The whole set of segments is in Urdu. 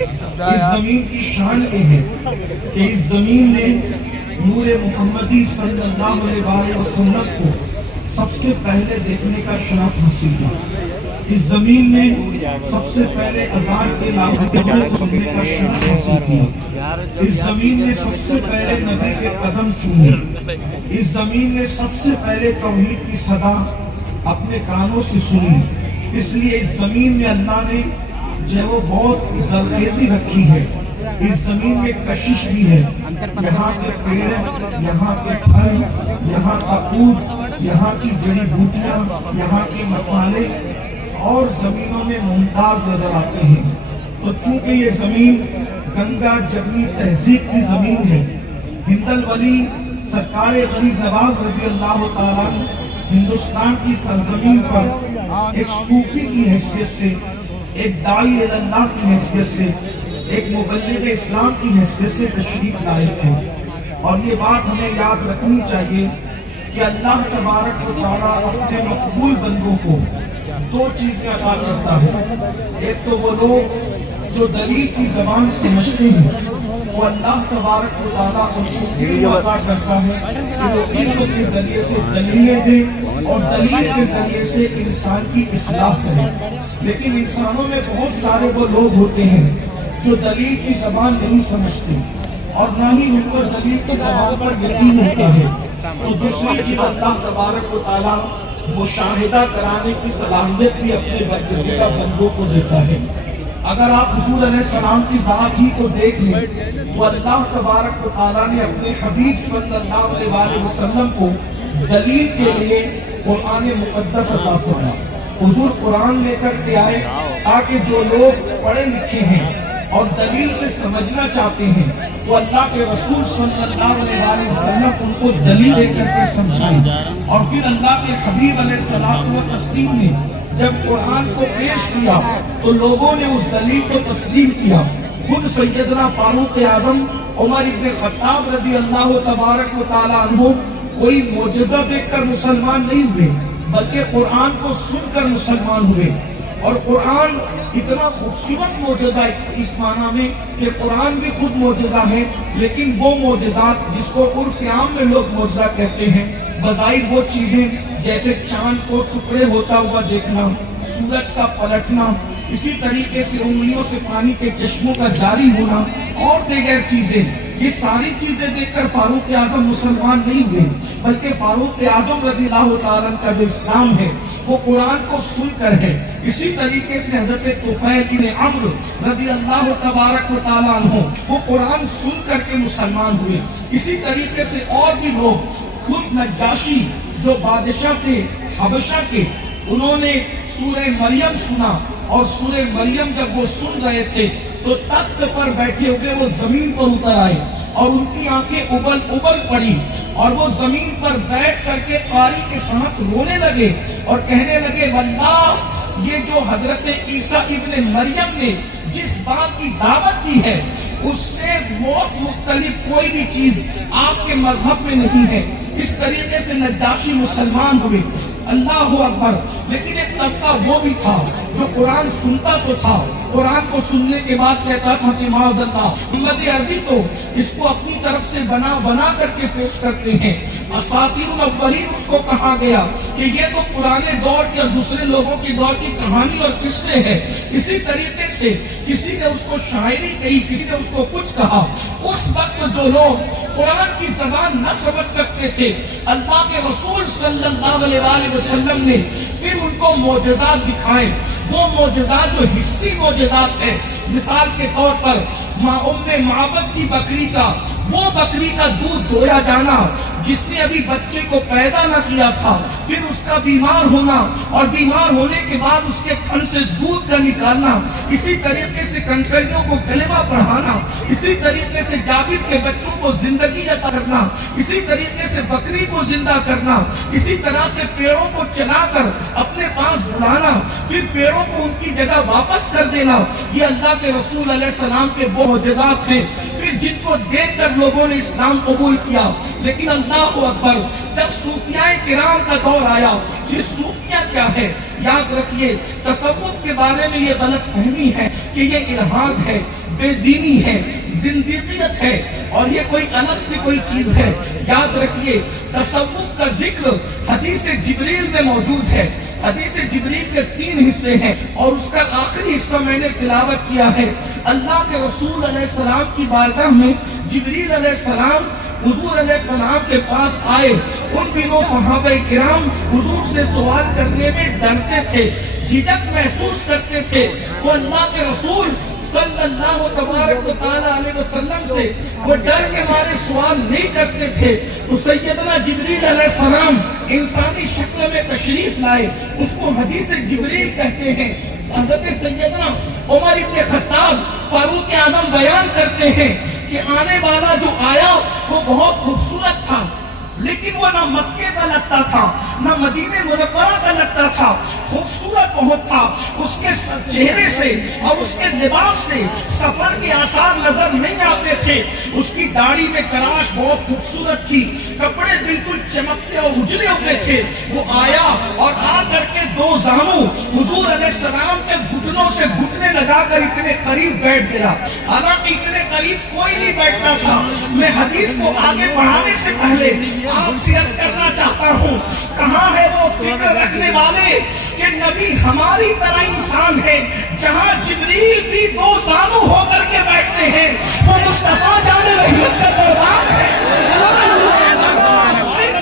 اس زمین کی شان یہ ہے کہ اس زمین نے نور محمدی صلی اللہ علیہ وسلم کو سب سے پہلے دیکھنے کا شرف حاصل کیا۔ اس زمین نے سب سے پہلے اذان کے لفظ کو سننے کا شرف حاصل کیا۔ اس زمین نے سب سے پہلے نبی کے قدم چومے۔ اس زمین نے سب سے پہلے توحید کی صدا اپنے کانوں سے سنی۔ اس لیے اس زمین میں اللہ نے جو وہ بہت زرخیزی رکھی ہے، اس زمین میں کشش بھی ہے۔ یہاں کے پیڑ، یہاں کے پھل، یہاں کا دودھ، یہاں کی جڑی بوٹیاں، یہاں کے مسالے اور زمینوں میں ممتاز نظر آتے ہیں۔ تو چونکہ یہ زمین گنگا جمنی تہذیب کی زمین ہے، ہندل ولی سرکار غریب نواز رضی اللہ تعالیٰ ہندوستان کی سرزمین پر ایک صوفی کی حیثیت سے، ایک داعی اللہ کی حیثیت سے، ایک مبلغ اسلام کی حیثیت سے تشریف لائے تھے۔ اور یہ بات ہمیں یاد رکھنی چاہیے کہ اللہ تبارک و تعالیٰ اپنے مقبول بندوں کو دو چیزیں عطا کرتا ہے۔ ایک تو وہ لوگ جو دلیل کی زبان سمجھتے ہیں، وہ اللہ تبارک و تعالیٰ ان کو علم عطا کرتا ہے کہ وہ علم کے ذریعے سے دلیلیں دیں اور دلیل کے ذریعے سے انسان کی اصلاح کریں۔ لیکن انسانوں میں بہت سارے وہ لوگ ہوتے ہیں جو دلیل کی زبان نہیں سمجھتے اور نہ ہی ان کو دلیل کی زبان پر یقین ہوتا ہے۔ تو دوسری چیز اللہ تبارک و تعالیٰ مشاہدہ کرانے کی صلاحیت بھی اپنے برگزیدہ بندوں کو دیتا ہے۔ اگر آپ حضور علیہ السلام کی ذات ہی کو دیکھ لیں تو اللہ تبارک و تعالیٰ نے اپنے حبیب صلی اللہ علیہ وسلم کو دلیل کے لیے قرآن مقدس عطا فرمایا۔ حضور قرآن لے کر کے آئے تاکہ جو لوگ پڑھے لکھے ہیں اور دلیل سے سمجھنا چاہتے ہیں وہ اللہ کے رسول صلی اللہ علیہ وسلم ان کو دلیل لے کر کے سمجھائیں۔ اور پھر اللہ کے حبیب علیہ السلام و تسلیم نے جب قرآن کو پیش کیا تو لوگوں نے اس دلیل کو تسلیم کیا۔ خود سیدنا فاروق اعظم عمر ابن خطاب رضی اللہ تبارک و تعالیٰ عنہ کوئی معجزہ دیکھ کر مسلمان نہیں ہوئے بلکہ قرآن کو سن کر مسلمان ہوئے۔ اور قرآن اتنا خوبصورت معجزہ ہے اس معنی میں کہ قرآن بھی خود معجزہ ہے، لیکن وہ معجزات جس کو عرف عام میں لوگ معجزہ کہتے ہیں، بظاہر وہ چیزیں جیسے چاند کو ٹکڑے ہوتا ہوا دیکھنا، سورج کا پلٹنا، اسی طریقے سے انگلیوں سے پانی کے چشموں کا جاری ہونا اور دیگر چیزیں، یہ ساری چیزیں دیکھ کر فاروق اعظم مسلمان نہیں ہوئے بلکہ فاروق اعظم رضی اللہ تعالیٰ کا جو اسلام ہے وہ قرآن کو سن کر ہے۔ اسی طریقے سے حضرت طفیل بن عمرو رضی اللہ تبارک و تعالیٰ عنہ وہ قرآن سن کر کے مسلمان ہوئے۔ اسی طریقے سے اور بھی لوگ، خود نجاشی جو بادشاہ تھے حبشہ کے، انہوں نے سورہ مریم سنا اور سورہ مریم جب وہ سن رہے تھے تو تخت پر بیٹھے ہوئے وہ زمین پر اتر آئے اور ان کی آنکھیں ابل ابل پڑی اور وہ زمین پر بیٹھ کر کے قاری کے ساتھ رونے لگے اور کہنے لگے واللہ یہ جو حضرت عیسیٰ ابن مریم نے جس بات کی دعوت دی ہے اس سے بہت مختلف کوئی بھی چیز آپ کے مذہب میں نہیں ہے۔ اس طریقے سے نجاشی مسلمان ہوئے۔ اللہ اکبر۔ لیکن ایک طبقہ وہ بھی تھا جو قرآن سنتا تو تھا، قرآن کو سننے کے بعد کہتا تھا کہ معاذ اللہ، محمد عربی تو اس کو اپنی طرف سے بنا کر کے پیش کرتے ہیں، اساطیر الاولین اس کو کہا گیا کہ یہ تو پرانے دور کے اور دوسرے لوگوں کے دور کی کہانی اور قصے ہیں۔ اسی طریقے سے کسی نے اس کو شاعری کہی، کسی نے اس کو کچھ کہا۔ اس وقت جو لوگ قرآن کی زبان نہ سمجھ سکتے تھے، اللہ کے رسول صلی اللہ علیہ وسلم نے پھر ان کو معجزات دکھائے۔ وہ معجزات جو حسی معجزات ہیں، مثال کے طور پر معبد کی بکری کا، وہ بکری کا دودھ دھویا جانا جس نے ابھی بچے کو پیدا نہ کیا تھا، پھر اس کا بیمار ہونا اور بیمار ہونے کے بعد اس کے تھن سے دودھ کا نکالنا، اسی طریقے سے کنکریوں کو کلمہ پڑھانا، اسی طریقے سے جابر کے بچوں کو زندگی عطا کرنا، اسی طریقے سے بکری کو زندہ کرنا، اسی طرح سے پیڑوں کو چلا کر اپنے پاس بلانا، پھر پیڑوں کو ان کی جگہ واپس کر دینا، فرمایا یہ اللہ کے رسول علیہ السلام کے وہ معجزات ہیں پھر جن کو دیکھ کر لوگوں نے اسلام قبول کیا. لیکن اللہ اکبر جب صوفیاء کرام کا دور آیا, یہ صوفیہ کیا ہے؟ یاد رکھیے تصوف کے بارے میں یہ غلط فہمی ہے کہ یہ الہاد ہے, بے دینی ہے, زندیقیت ہے اور یہ کوئی الگ سے کوئی چیز ہے. یاد رکھیے تصوف کا ذکر حدیث جبریل میں موجود ہے. حدیث جبریل کے 3 حصے ہیں اور اس کا آخری حصہ میں نے تلاوت کیا ہے. اللہ کے رسول علیہ السلام کی بارگاہ میں جبریل علیہ السلام حضور علیہ السلام کے پاس آئے. ان دنوں صحابہ کرام حضور سے سوال کرنے میں ڈرتے تھے, جھجک محسوس کرتے تھے. وہ اللہ کے رسول صلی اللہ تبارک و تعالی علیہ وسلم سے وہ ڈر کے مارے سوال نہیں کرتے تھے. تو سیدنا جبریل علیہ السلام انسانی شکل میں تشریف لائے. اس کو حدیث جبریل کہتے ہیں. حضرت سیدنا عمر ابن خطاب فاروق اعظم بیان کرتے ہیں کہ آنے والا جو آیا وہ بہت خوبصورت تھا, لیکن وہ نہ مکے کا لگتا تھا نہ مدینہ منورہ کا لگتا تھا. خوبصورت بہت تھا. اس کے چہرے سے اور اس کے لباس سے سفر کے آثار نظر نہیں آتے تھے. اس کی داڑھی میں کراش بہت خوبصورت تھی, کپڑے بالکل چمکتے اور اجلے ہوئے تھے. وہ آیا اور آ کر کے 2 زانوں حضور علیہ السلام کے گھٹنوں سے گھٹنے لگا کر اتنے قریب بیٹھ گیا. حالانکہ اتنے قریب کوئی نہیں بیٹھتا تھا. میں حدیث کو آگے بڑھانے سے پہلے آپ سے عرض کرنا چاہتا ہوں, کہاں ہے وہ فکر رکھنے والے کہ نبی ہماری طرح انسان ہے. جہاں جبریل بھی 2 زانو ہو کر کے بیٹھتے ہیں وہ مصطفیٰ جان رحمت کا دربار ہے.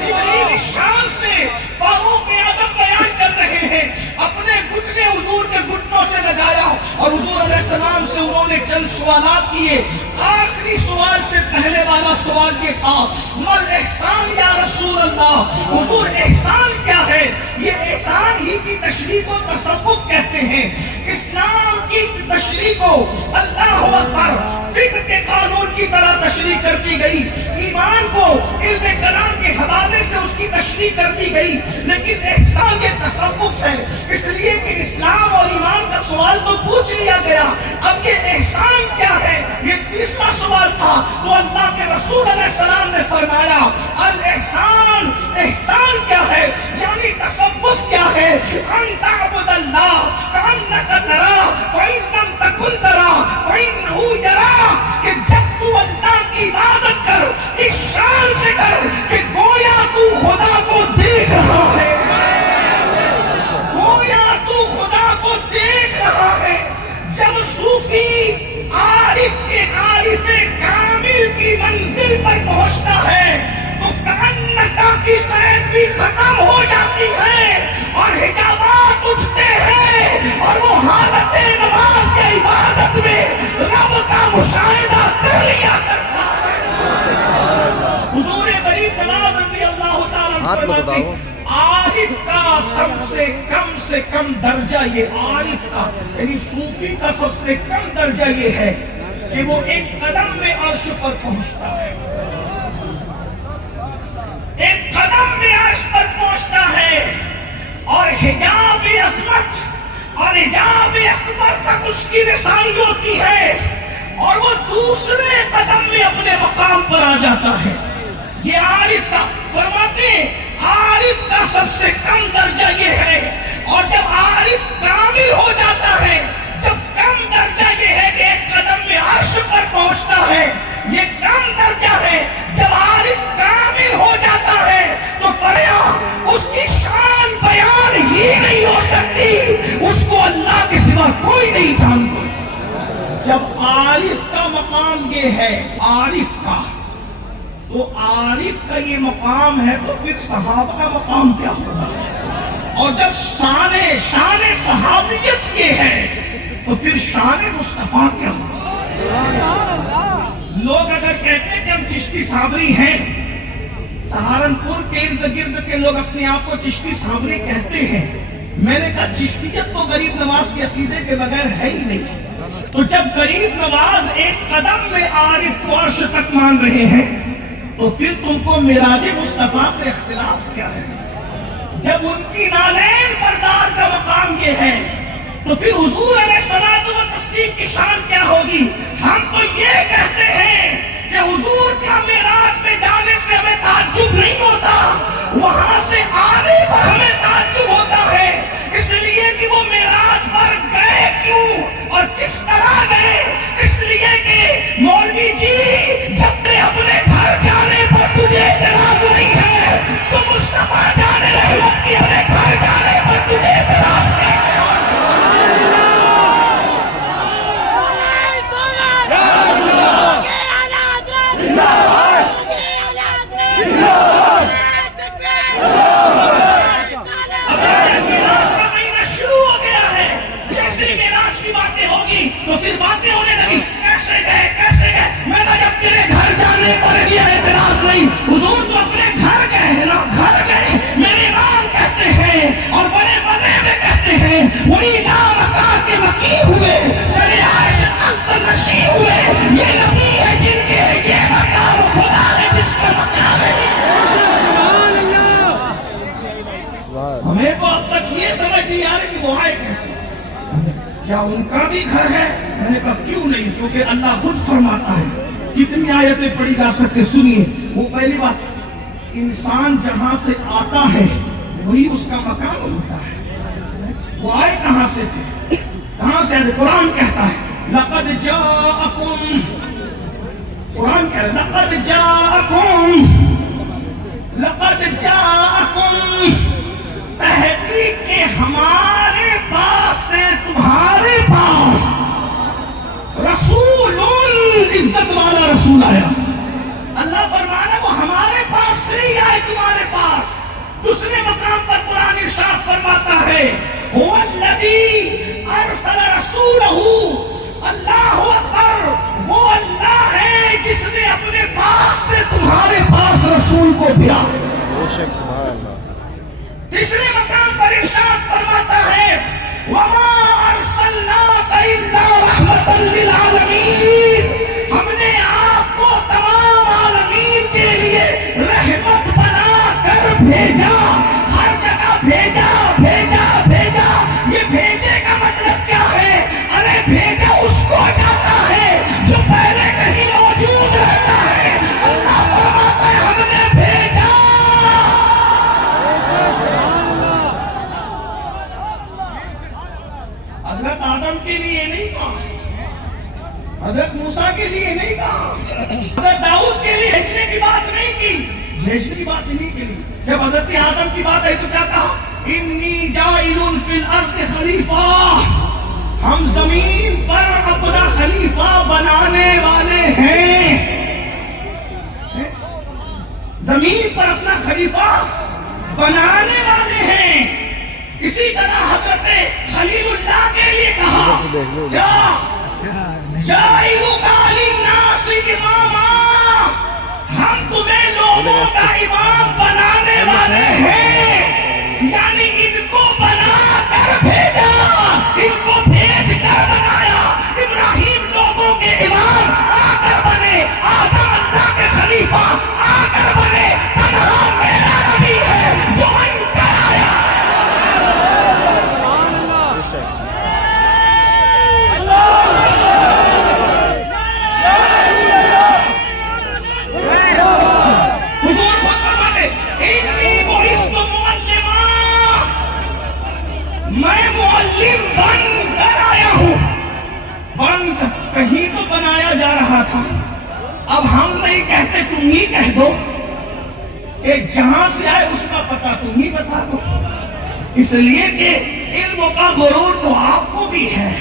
جبریل شان سے فاروق اعظم بیان کر رہے ہیں, اپنے گھٹنے حضور کے گھٹنوں سے لگایا اور حضور علیہ السلام سے انہوں نے چند سوالات کیے. آخری سوال سے پہلے والا سوال یہ تھا, مل احسان یا رسول اللہ, حضور احسان کیا ہے؟ یہ احسان ہی کی تشریح کو تصوف کہتے ہیں. اسلام کی تشریح کو اللہ اکبر فقہ کے قانون کی طرح تشریح کر دی گئی. ایمان کو علم کلام کے حوالے سے اس کی تشریح کر دی گئی. لیکن احسان یہ تصوف ہے, اس لیے کہ اسلام اور ایمان کا سوال تو پوچھ لیا گیا. اب یہ احسان کیا ہے یہ 20واں سوال تھا. تو اللہ کے رسول علیہ السلام نے فرمایا الاحسان, احسان کیا ہے یعنی تصوف کیا ہے؟ ان تعبد اللہ کأنک ترا فإن لم تکن ترا فإنہ یرا, کہ جب تو اللہ کی عبادت کر اس شان سے کر کہ گویا تو خدا کو دیکھ رہا ہے, گویا تو خدا کو دیکھ رہا ہے. جب صوفی عارف کامل کی منزل پر پہنچتا ہے تو کأنکا کی قید بھی ختم ہو جاتی ہے اور حجابات اٹھتے ہیں اور وہ حالت نماز یا عبادت میں رب کا مشاہدہ کر لیا کرتا ہے. حضور غریب نواز رضی اللہ تعالیٰ فرماتے ہیں عارف کا سب سے کم درجہ, یہ عارف کا یعنی صوفی کا سب سے کم درجہ یہ ہے کہ وہ ایک قدم میں عرش پر پہنچتا ہے, ایک قدم میں عرش پر پہنچتا ہے اور حجاب عظمت اور حجاب اکبر تک اس کی رسائی ہوتی ہے اور وہ دوسرے قدم میں اپنے مقام پر آ جاتا ہے. یہ عارف کا فرماتے ہیں عارف کا سب سے کم درجہ یہ ہے. اور جب عارف کامل ہو جاتا ہے, جب کم درجہ یہ ہے کہ ایک قدم میں عرش پر پہنچتا ہے, یہ کم درجہ ہے. جب عارف کامل ہو جاتا ہے تو فریا اس کی شان بیان ہی نہیں ہو سکتی, اس کو اللہ کے سوا کوئی نہیں جانتا. جب عارف کا مقام یہ ہے عارف کا, تو عارف کا یہ مقام ہے تو پھر صحابہ کا مقام کیا ہوگا؟ اور جب شان صحابیت یہ ہے تو پھر شان مصطفیٰ کیا ہوگا؟ لوگ اگر کہتے ہیں کہ ہم چشتی صابری ہیں, سہارنپور کے ارد گرد کے لوگ اپنے آپ کو چشتی صابری کہتے ہیں. میں نے کہا چشتیت تو غریب نواز کے عقیدے کے بغیر ہے ہی نہیں. تو جب غریب نواز ایک قدم میں عارف کو عرش تک مان رہے ہیں تو پھر تم کو معراج مصطفیٰ سے اختلاف کیا ہے؟ جب ان کی نالین بردار کا مقام یہ ہے تو پھر حضور علیہ الصلوۃ والتسلیم کی شان کیا ہوگی؟ ہم تو یہ کہتے ہیں کہ حضور کا معراج پہ جانے سے ہمیں تعجب نہیں ہوتا، وہاں سے آنے پر ہمیں تعجب ہوتا ہے، اس لیے کہ وہ معراج پر گئے کیوں اور کس طرح گئے؟ اس لیے کہ مولوی جی جب نے اپنے گھر جانے پر تجھے اعتراض نہیں ہے تو مصطفیٰ جان رحمت کی اپنے گھر جانے پر تجھے اعتراض کیسے ہو؟ تو پھر باتیں ہونے لگی، کیسے گئے؟ میں نے جب تیرے گھر جانے پر یہ اعتراض نہیں، حضور تو اپنے گھر گئے نا، گھر گئے میرے امام کہتے ہیں اور بڑے مزے میں کہتے ہیں، وہی نام کا کے مکی ہوئے سر عرش تخت نشین ہوئے، یہ نبی ہے جن کے یہ مقام خدا ہے جس کا مقام ہے۔ ہمیں تو اب تک یہ سمجھ نہیں آ رہی کہ وہ آئے کیسے، کیا ان کا بھی گھر ہے؟ میں نے کہا کیوں نہیں، کیونکہ اللہ خود فرماتا ہے، کتنی آیتیں پڑھی جا سکتے، سنیے۔ وہ پہلی بات، انسان جہاں سے آتا ہے وہی اس کا مقام ہوتا ہے۔ وہ آئے کہاں سے تھے؟ کہاں سے آئے؟ قرآن کہتا ہے لقد جاءکم، قرآن کہہ رہا ہے لقد جاءکم، تحقیق کے ہمارے پاس سے تمہارے پاس رسول، عزت والا رسول آیا۔ اللہ فرمانا وہ ہمارے پاس سے ہی آئے تمہارے پاس۔ دوسرے مقام پر قرآن ارشاد فرماتا ہے هو الذی ارسل رسولہ، اللہ اکبر، وہ اللہ ہے جس نے اپنے پاس سے تمہارے پاس رسول کو بھیجا۔ تیسرے مقام پر ارشاد فرماتا ہے وَمَا أَرْسَلْنَاكَ إِلَّا رَحْمَةً لِلْعَالَمِينَ، ہم نے آپ کو تمام عالمین کے لیے رحمت بنا کر بھیجا، ہر جگہ بھیجا بھیجا بھیجا۔ یہ بھیجے کا مطلب کیا ہے؟ ارے بھیجا اس کو جاتا ہے جو پہلے کہیں موجود رہتا ہے۔ اللہ فرماتا ہے ہم نے بھیجا۔ حضرت آدم کے لیے نہیں کہا، حضرت موسیٰ کے لیے نہیں کہا، حضرت داؤد کے لیے بھیجنے کی بات نہیں کی، بھیجنے کی بات نہیں کی۔ جب حضرت آدم کی بات آئی تو کیا کہا؟ انی جاعل فی الارض خلیفہ، ہم زمین پر اپنا خلیفہ بنانے والے ہیں، زمین پر اپنا خلیفہ بنانے والے ہیں۔ اسی طرح حضرت خلیل اللہ کے لیے کہا جاعلک للناس اماما، ہم تمہیں لوگوں کا امام بنانے والے ہیں، یعنی ان کو بنا کر بھیجا، ان کو بھیج کر بنایا۔ ابراہیم لوگوں کے امام آ کر بنے، آدم اللہ کے خلیفہ آ کر بنے، تنہا میرا نبی ہے جو ان کا آیا۔ حضور خود فرماتے انی بعثت معلما، میں معلم بن کر آیا ہوں۔ بن کہیں تو بنایا جا رہا تھا، اب ہم نہیں کہتے تم ہی کہہ دو کہ جہاں سے آئے اس کا پتہ تم ہی بتا دو، اس لیے کہ علم کا غرور تو آپ کو بھی ہے۔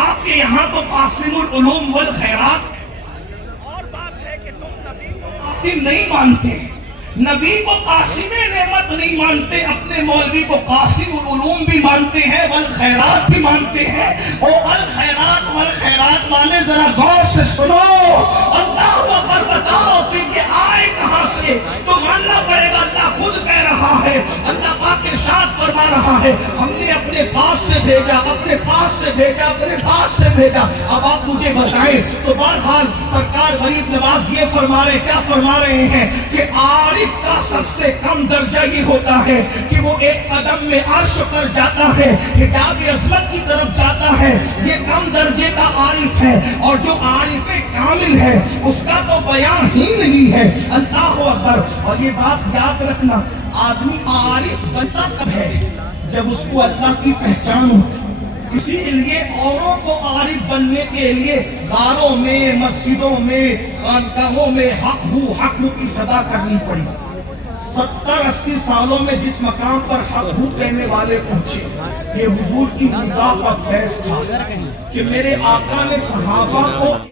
آپ کے یہاں تو قاسم العلوم والخیرات، اور بات ہے کہ تم نبی کو قاسم نہیں مانتے، نبی کو قاسم نعمت نہیں مانتے، اپنے مولوی کو قاسم العلوم بھی مانتے ہیں، والخیرات بھی مانتے ہیں۔ اور الخیرات والخیرات والے ذرا غور سے سنو، اللہ اکبر بتاؤ پھر یہ آئے کہاں سے؟ تو ماننا پڑے گا اللہ خود کہہ رہا ہے، اللہ پاک ارشاد فرما رہا ہے ہم نے اپنے اپنے پاس سے بھیجا، اپنے پاس سے بھیجا، اپنے پاس سے بھیجا۔ اب آپ مجھے بتائیں تو بہرحال سرکار غریب نواز یہ فرما رہے، کیا فرما رہے ہیں کہ عارف کا سب سے کم درجہ یہ ہوتا ہے کہ وہ ایک قدم میں عرش پر جاتا ہے، حجاب عظمت کی طرف جاتا ہے، یہ کم درجے کا عارف ہے۔ اور جو عارف کامل ہے اس کا تو بیان ہی نہیں ہے۔ اللہ اکبر۔ اور یہ بات یاد رکھنا، آدمی عارف بنتا کب ہے؟ جب اس کو اللہ کی پہچان ہوتی۔ اسی لیے اوروں کو عارف بننے کے لیے غاروں میں، مسجدوں میں، خانقاہوں میں حق ہو کی صدا کرنی پڑی۔ 70-80 سالوں میں جس مقام پر حق ہو کہنے والے پہنچے، یہ حضور کی نگاہ کا فیض تھا کہ میرے آقا نے صحابہ کو